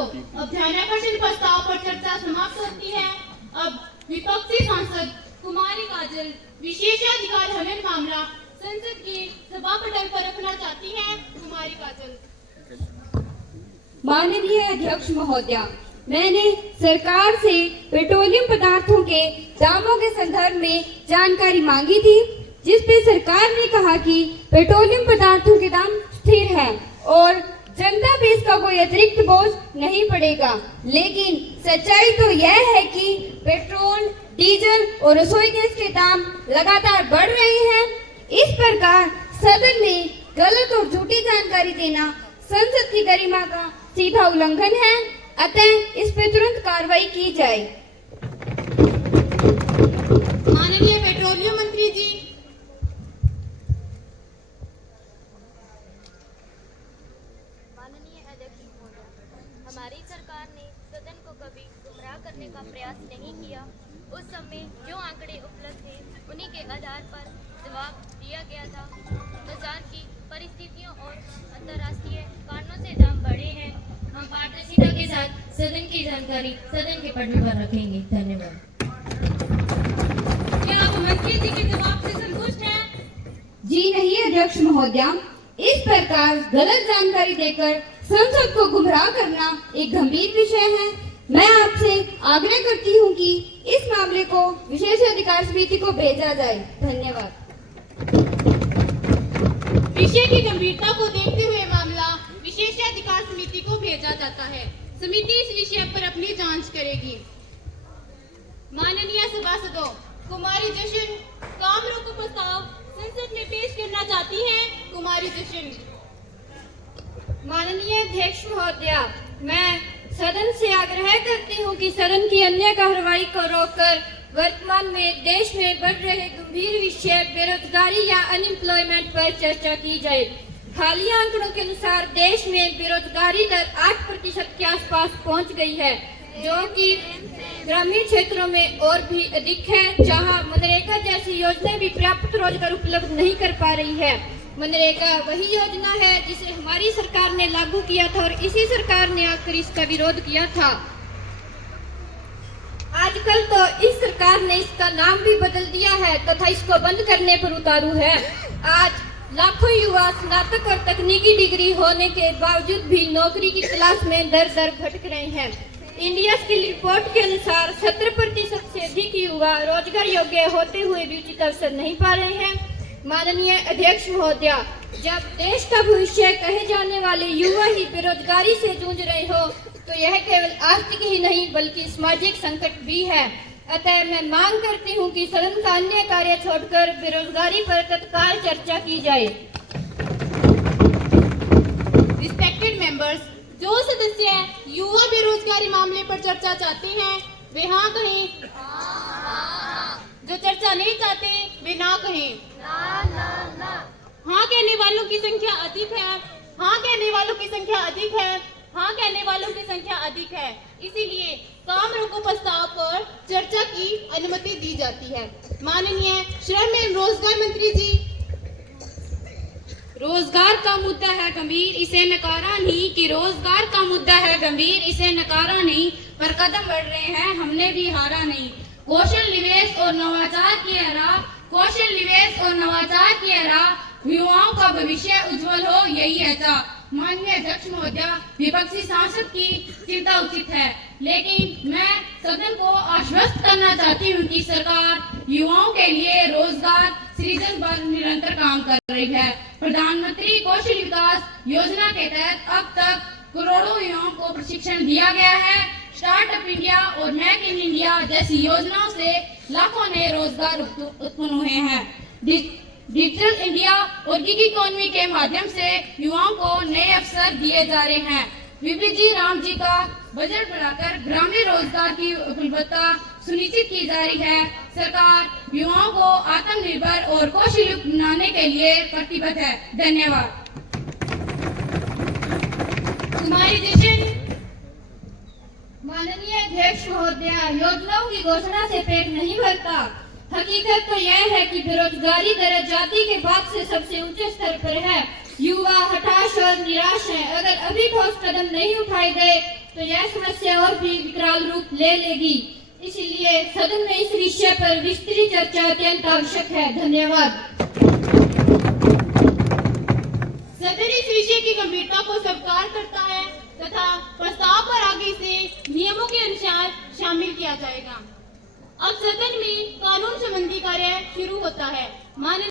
सभासदों, अब ध्यानाकर्षण प्रस्ताव पर चर्चा समाप्त होती है। अब विपक्षी सांसद कुमारी काजल विशेषाधिकार हनन मामला संसद के सभापटल पर रखना चाहती हैं। कुमारी काजल। माननीय अध्यक्ष महोदया, मैंने सरकार से पेट्रोलियम पदार्थों के दामों के संदर्भ में जानकारी मांगी थी, जिस पे सरकार ने कहा कि पेट्रोलियम पदार्थों के दाम स्थिर हैं और जनता पे इसका कोई अतिरिक्त बोझ नहीं पड़ेगा। लेकिन सच्चाई तो यह है कि पेट्रोल, डीजल और रसोई गैस के दाम लगातार बढ़ रहे हैं। इस प्रकार सदन में गलत और झूठी जानकारी देना संसद की गरिमा का सीधा उल्लंघन है, अतः इस पर तुरंत कार्रवाई की जाए। माननीय पेट्रोलियम मंत्री जी। माननीय अध्यक्ष महोदय, हमारी सरकार ने सदन को कभी गुमराह करने का प्रयास नहीं किया। उस समय जो आंकड़े उपलब्ध थे उन्हीं के आधार पर जवाब दिया गया था। बाजार की परिस्थितियों और अंतर्राष्ट्रीय कारणों से दाम बढ़े हैं। हम पारदर्शिता के साथ सदन की जानकारी सदन के पटल पर रखेंगे। धन्यवाद। क्या आप मंत्री जी के जवाब से संतुष्ट हैं? जी नहीं अध्यक्ष महोदया, इस प्रकार गलत जानकारी देकर संसद को गुमराह करना एक गंभीर विषय है। मैं आपसे आग्रह करती हूं कि इस मामले को विशेषाधिकार समिति को भेजा जाए। धन्यवाद। विषय की गंभीरता को देखते हुए मामला विशेषाधिकार समिति को भेजा जाता है। समिति इस विषय पर अपनी जांच करेगी। माननीय सभासदों, कुमारी जशन काम रोको प्रस्ताव संसद में पेश करना चाहती हैं। कुमारी जशन। माननीय अध्यक्ष महोदया, मैं सदन से आग्रह करती हूं कि सदन की अन्य कार्रवाई को रोककर वर्तमान में देश में बढ़ रहे गंभीर विषय बेरोजगारी या अनएम्प्लॉयमेंट पर चर्चा की जाए। हालिया आंकड़ों के अनुसार देश में बेरोजगारी दर 8% के आसपास पहुंच गई है, जो कि ग्रामीण क्षेत्रों में और भी अधिक है, जहां मनरेगा जैसी योजनाएं भी पर्याप्त रोजगार उपलब्ध नहीं कर पा रही है। मनरेगा वही योजना है जिसे हमारी सरकार ने लागू किया था और इसी सरकार ने आकर इसका विरोध किया था। आजकल तो इस सरकार ने इसका नाम भी बदल दिया है तथा इसको बंद करने पर उतारू है। आज लाखों युवा स्नातक और तकनीकी डिग्री होने के बावजूद भी नौकरी की तलाश में दर दर भटक रहे हैं। इंडिया स्किल रिपोर्ट के अनुसार 70% से अधिक युवा रोजगार योग्य होते हुए भी उचित अवसर नहीं पा रहे हैं। माननीय अध्यक्ष महोदया, जब देश का भविष्य कहे जाने वाले युवा ही बेरोजगारी से जूझ रहे हो तो यह केवल आर्थिक ही नहीं बल्कि सामाजिक संकट भी है। अतः मैं मांग करती हूं कि सदन का अन्य कार्य छोड़कर बेरोजगारी पर तत्काल चर्चा की जाए। रिस्पेक्टेड मेंबर्स, जो सदस्य युवा बेरोजगारी मामले पर चर्चा चाहते हैं वे हाँ कहें। जो चर्चा नहीं चाहते वे ना कहें। हाँ कहने वालों की संख्या अधिक है। हाँ कहने वालों की संख्या अधिक है। हाँ कहने वालों की संख्या अधिक है। इसीलिए काम रोको प्रस्ताव पर चर्चा की अनुमति दी जाती है। माननीय श्रम एवं रोजगार मंत्री जी। रोजगार का मुद्दा है गंभीर, इसे नकारा नहीं कि रोजगार का मुद्दा है गंभीर, इसे नकारा नहीं, पर कदम बढ़ रहे हैं, हमने भी हारा नहीं। कौशल निवेश और नवाचार की राह, कौशल निवेश और नवाचार की राह, युवाओं का भविष्य उज्जवल हो, यही है चाह। माननीय अध्यक्ष महोदया, विपक्षी सांसद की चिंता उचित है, लेकिन मैं सदन को आश्वस्त करना चाहती हूँ कि सरकार युवाओं के लिए रोजगार सृजन पर निरंतर काम कर रही है। प्रधानमंत्री कौशल विकास योजना के तहत अब तक करोड़ों युवाओं को प्रशिक्षण दिया गया है। स्टार्टअप इंडिया और मेक इन इंडिया जैसी योजनाओं से लाखों नए रोजगार उत्पन्न हुए हैं। डिजिटल इंडिया और गिग इकोनॉमी के माध्यम से युवाओं को नए अवसर दिए जा रहे हैं। विपी जी राम जी का बजट बढ़ाकर ग्रामीण रोजगार की उपलब्धता सुनिश्चित की जा रही है। सरकार युवाओं को आत्मनिर्भर और कौशलयुक्त बनाने के लिए प्रतिबद्ध है। धन्यवाद। कुमारी जशन। माननीय अध्यक्ष महोदया, योजनाओं की घोषणा से पेट नहीं भरता। हकीकत तो यह है कि बेरोजगारी दर आजादी के बाद से सबसे ऊंचे स्तर पर है। युवा हताश और निराश हैं। अगर अभी ठोस कदम नहीं उठाए गए तो यह समस्या और भी विकराल रूप ले लेगी। इसलिए सदन में इस विषय पर विस्तृत चर्चा अत्यंत आवश्यक है। धन्यवाद। सदन इस विषय की गंभीरता को स्वीकार करता है तथा प्रस्ताव पर आगे से नियमों के अनुसार शामिल किया जाएगा। अब सदन में कानून संबंधी कार्य शुरू होता है। माननीय